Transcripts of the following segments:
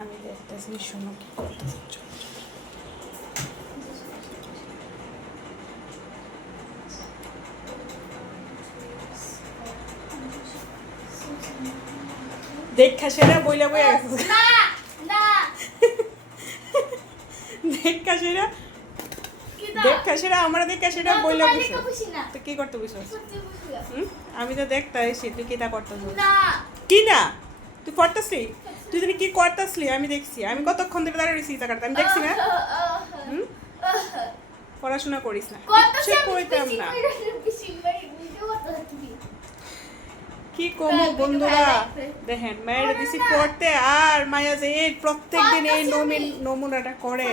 আমি দেখতেছি শোনো কি করতেছি। দেখা সেরা বইলা বইয়া গেছে দেখা সেরা আমরা দেখা সেরা বইলা বসে তো কি করতে বসে আমি তো দেখতে এসে তুই কি তা করতেছ কি না তুই পড়তেছলি তুই জানি কি করতেছলি আমি দেখছি আমি কতক্ষণ ধরে দাঁড়িয়ে রয়েছি টাকাটা আমি দেখছি না পড়াশোনা করিস না কিচ্ছু কইতাম না কি কমো বন্ধুরা দেখেন মায়ের দিছি পড়তে আর মায়া যে এই প্রত্যেকদিন এই নমুনাটা করে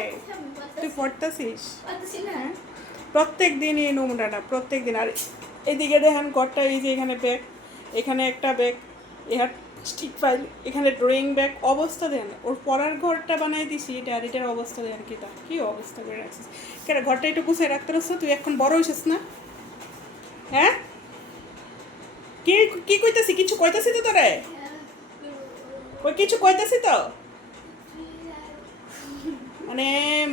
তুই পড়তেছিস প্রত্যেক দিন এই নমুনাটা প্রত্যেক দিন আর এদিকে দেখেন ঘরটা এই যে এখানে ব্যাগ এখানে একটা ব্যাগ এহার স্টিক ফাইল এখানে ড্রয়িং ব্যাগ অবস্থা দেন ওর পড়ার ঘরটা বানাই দিছি এটা আর এটার অবস্থা দেন কি অবস্থা করে রাখছিস কেন ঘরটা একটু গুছিয়ে রাখতে পারছ তুই এখন বড় হইছিস না হ্যাঁ কি কি কইতাছি কিছু কইতাছি তো তোরে কই কিছু কইতাছি তো মানে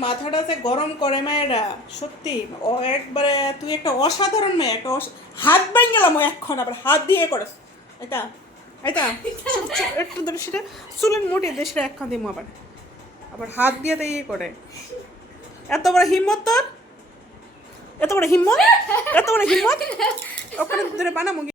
মাথাটা যে গরম করে মায়েরা সত্যি ও একবারে তুই একটা অসাধারণ মেয়ে একটা হাত ভাঙ গেলাম এখন আবার হাত দিয়ে করস এটা এটা একটু ধরে সেটা চুলের মোটে দিয়ে সেটা একখান দিব আবার হাত দিয়ে তো ইয়ে করে এত বড় হিম্মত তোর এত বড় হিম্মত ওখানে ধরে বানাবো